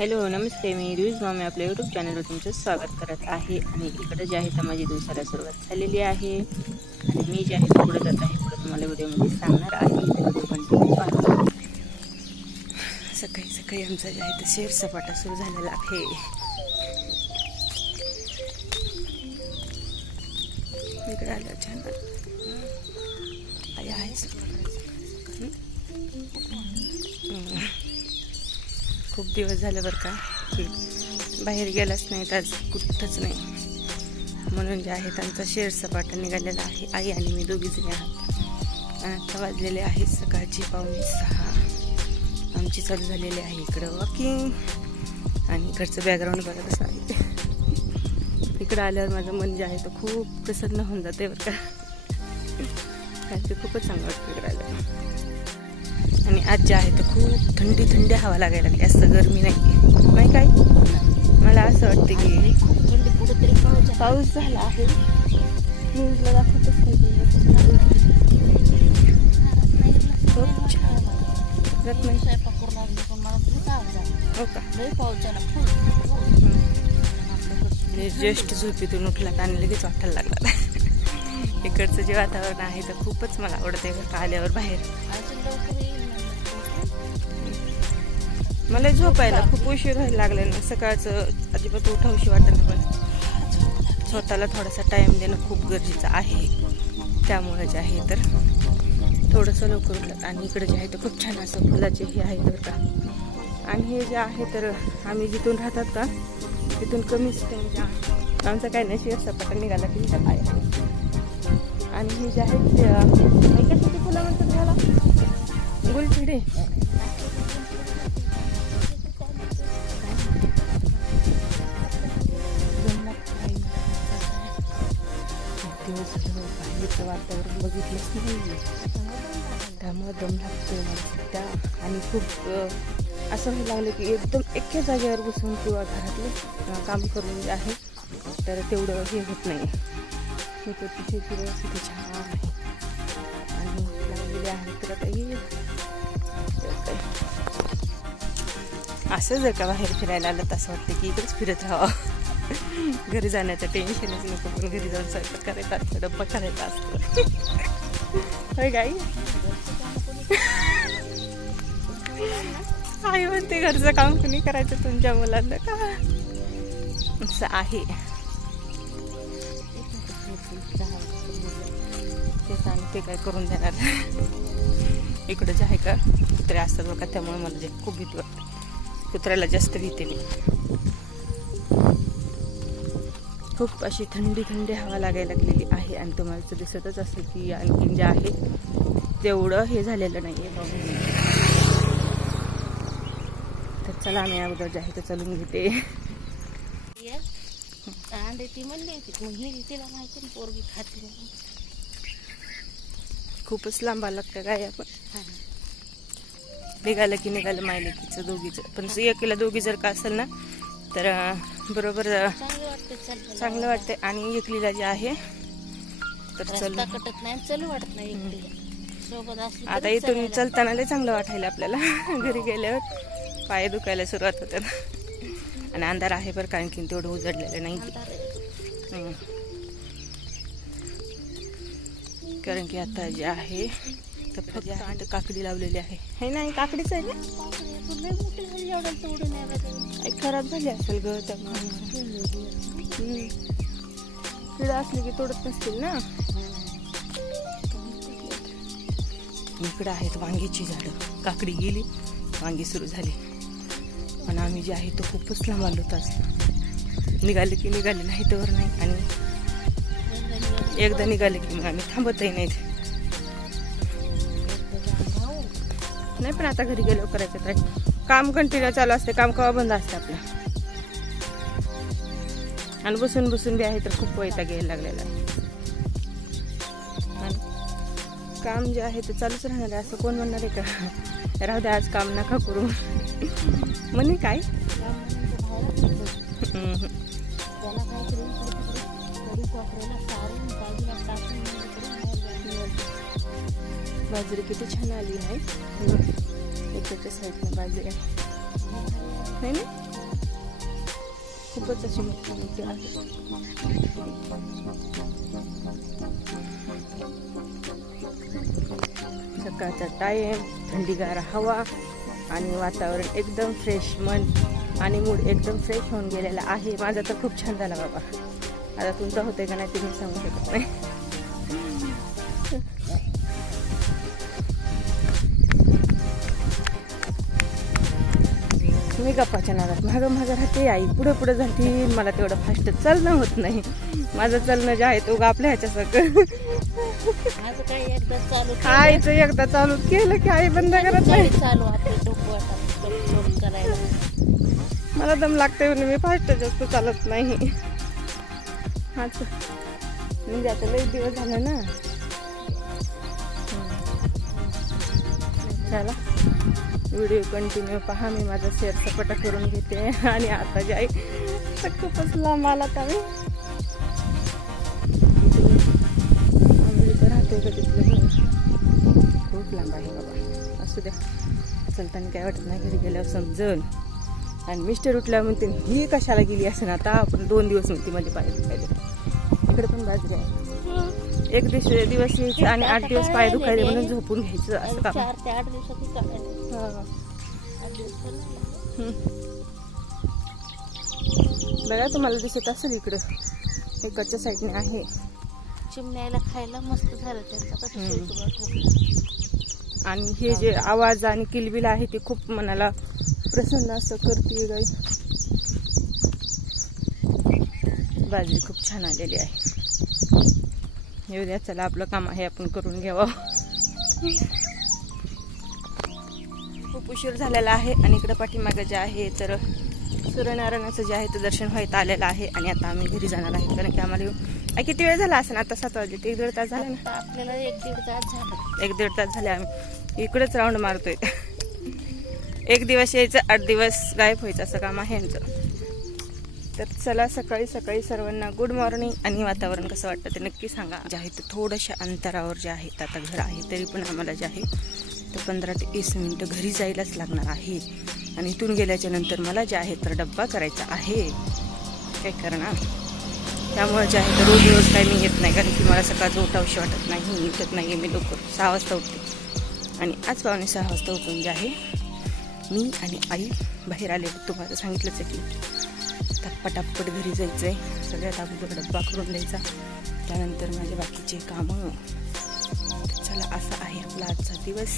Hello नमस्ते. मी रुईज मामी आपल्या YouTube चॅनलवर तुमचं स्वागत करत आहे. आणि इकडं जे आहे तर माझी दिवसाला सुरुवात झालेली आहे. आणि मी जे आहे ते पुढे जात आहे पुढे तुम्हाला व्हिडिओमध्ये सांगणार आहे. सकाळी सकाळी आमचा जे आहे तर शेर सपाटा सुरू झालेला आहे. इकडं आलं छान खूप दिवस झाले बरं का की बाहेर गेलाच नाही तर आज कुठंच नाही. म्हणून जे आहे त्यांचा शेर सपाटा निघालेला आहे. आई आणि मी दोघीजणी आहात. आता वाजलेले आहेत सकाळची पावणे सहा. आमची चालू झालेली आहे इकडं वॉकिंग आणि इकडचं बॅकग्राऊंड बघा कसं आहे इकडं आल्यावर माझं मन जे आहे तर खूप प्रसन्न होऊन जाते बरं का. ते खूपच चांगलं वाटतं इकडं आल्यावर. आणि आज जे आहे तर खूप थंडी थंडी हवा लागायला लागली. असं गरमी नाही नाही काय? मला असं वाटतं की पाऊस झाला आहे. न्यूजला दाखवतच हो का ज्येष्ठ झोपेतून उठला आणि लगेच वाटायला लागला. इकडचं जे वातावरण आहे तर खूपच मला आवडते आल्यावर बाहेर. मला झोपायला खूप उशीर व्हायला लागले ना. सकाळचं अजिबात उठावशी वाटत नाही पण स्वतःला थोडासा टाइम देणं खूप गरजेचं आहे. त्यामुळे जे आहे तर थोडंसं लवकर उठलं. आणि इकडे जे आहे तर खूप छान असं फुलाचे हे आहे बरं का. आणि हे जे आहे तर आम्ही जिथून राहतात का तिथून कमीच त्यांच्या आमचा काय नाही शेअर सपाटा निघाला की काय आहे आणि हे जे आहे ते फुलं म्हणतात त्याला गुलछडी बघितलंच नाही त्यामुळं दम लागतो मला सध्या आणि खूप असं व्हायला लागलं की एकदम एके जागेवर बसून किंवा घरातले काम करून आहे तर तेवढं हे होत नाही. शेताची किंवा व्यवस्थित छान आहे. आणि लावलेले आहे तर आता असं जर का बाहेर फिरायला आलं तर असं वाटतं की इकडेच फिरत राहावं. घरी जाण्याचं टेन्शनच नको. पण घरी जाऊन स्वयंपाक करायचा असतो डब्बा करायचा असतो. होय गाई? आई म्हणते घरचं काम कुणी करायचं तुमच्या मुलांना का? असं आहे. ते आणि ते काय करून देणार. इकडं जे आहे का कुत्रे असतात बघा त्यामुळे मला जे खूप भीती वाटते. कुत्र्याला जास्त भीती नाही. खूप अशी थंडी थंडी हवा लागायला लागलेली आहे आणि तुम्हाला दिसतच असेल की आणखीन जे आहे तेवढं हे झालेलं नाही आहे तर चला आम्ही अगोदर जे आहे ते चलून घेते. अंडे ती म्हणली होती मग ही तिला माहिती पोरगी खाते. खूपच लांबा लागतं काय आपण? निघालं की निघालं मायलेकीचं दोघीचं. पण एकीला दोघी जर का असेल ना तर बरोबर चांगलं वाटतं चल चांगलं वाटतं आणि एकलीला जे आहे तर चल. रस्ता कटत नाही चल वाटत नाही आता इथून. चलताना लय चांगलं वाटायला आपल्याला. घरी गेल्यावर पाय दुखायला सुरुवात होतात. आणि अंधार आहे बरं का आणखीन तेवढं उजडलेलं नाही. कारण की आता जे आहे तर फक्त काकडी लावलेली आहे. हे नाही काकडीच आहे ना? बापरे, तोडून आई खराब झाली असेल ग त्यामुळे असली की तोडत नसतील ना? इकडं आहेत वांगीची झाडं. काकडी गेली वांगी सुरू झाली. पण आम्ही जे आहे तो खूपच लांब आलो तास निघाले की निघाले नाही तर नाही. आणि एकदा निघाले की मग आम्ही थांबतही नाहीत. नाही पण आता घरी गेलो करायचं काय काम कंटिन्यू चालू असते काम केव्हा बंद असते आपलं? आणि बसून बसून बी आहे तर खूप वैता घ्यायला लागलेला आहे. काम जे आहे ते चालूच राहणार आहे असं कोण म्हणणार आहे का? राहू द्या आज काम नका करू. म्हणे काय? बाजरी किती छान आली आहे. त्याच्या साईडला बाजरी नाही ना खूपच अशी मोठी मोठी आहे सकाळचा टाईम थंडीगार हवा आणि वातावरण एकदम फ्रेश मन आणि मूड एकदम फ्रेश होऊन गेलेला आहे माझा तर खूप छान झाला बाबा आता तुमचा होतंय का नाही ते मी सांगू शकत नाही मी गप्पाच्या नादात मागं मागं राहते. आई पुढे पुढे झाली मला तेवढं फास्ट चालणं होत नाही. माझं चालणं जे आहे तो आपल्या ह्याच्यासारखं. माझं काही एकदा चालू केलं, आईचं एकदा चालू केलं की आई बंद करत नाही. मला दम लागते म्हणून मी फास्ट जास्त चालत नाही. हाच म्हणजे आता लई दिवस झाले ना. व्हिडिओ कंटिन्यू पहा मी माझा शेअर सपाटा करून घेते. आणि आता जे आई तर खूपच लांब आला आम्ही आम्ही राहतो का तिथलं खूप लांब आहे बाबा. असू द्या चलताना काय वाटत नाही घरी गेल्यावर समजल. आणि मिस्टर उठल्या म्हणते ही कशाला गेली असेल आता? आपण दोन दिवस म्हणते मध्ये पाय दुखायले. इकडे पण बाजरी आहे. एक दिवस दिवस यायचं आणि आठ दिवस पाय दुखायले म्हणून झोपून घ्यायचं असं काम बघा तुम्हाला दिसत असेल इकडं. इकडच्या साईडने आहे. चिमण्याला खायला मस्त झालं त्यांचा आणि हे जे आवाज आणि किलबिल आहे ते खूप मनाला प्रसन्न असं करते गाई. बाजरी खूप छान आलेली आहे. येऊ द्या चला आपलं काम आहे आपण करून घ्यावं. उशीर झालेला आहे आणि इकडं पाठीमागं जे आहे तर सूर्यनारायणाचं जे आहे ते दर्शन व्हायचं आलेलं आहे आणि आता आम्ही घरी जाणार आहे. कारण की आम्हाला किती वेळ झाला असं आता सात वाजले एक दीड तास झाला ना? आपल्याला एक दीड तास झालं. एक दीड तास झाले आम्ही. इकडेच राऊंड मारतोय. एक दिवस यायचं आठ दिवस गायब व्हायचं असं काम आहे आमचं. तर चला सकाळी सकाळी सर्वांना गुड मॉर्निंग आणि वातावरण कसं वाटतं ते नक्की सांगा. जे आहे ते थोड्याशा अंतरावर जे आहे आता घर आहे तरी पण आम्हाला जे आहे तर पंधरा ते वीस मिनटं घरी जायलाच लागणार आहे. आणि इथून गेल्याच्यानंतर मला जे आहे तर डब्बा करायचा आहे. काय करणार? त्यामुळे जे आहे तर रोज रोज काही मी येत नाही कारण की मला सकाळचं उठावशी वाटत नाही उठत नाही मी लवकर सहा वाजता उठते. आणि आज पावणे सहा वाजता उठून जे आहे मी आणि आई बाहेर आले तुम्हाला सांगितलंच आहे की आता पटापट घरी जायचं आहे सगळ्यात अगोदर डब्बा करून द्यायचा. त्यानंतर माझे बाकीचे कामं. चला असा आहे आपला आजचा दिवस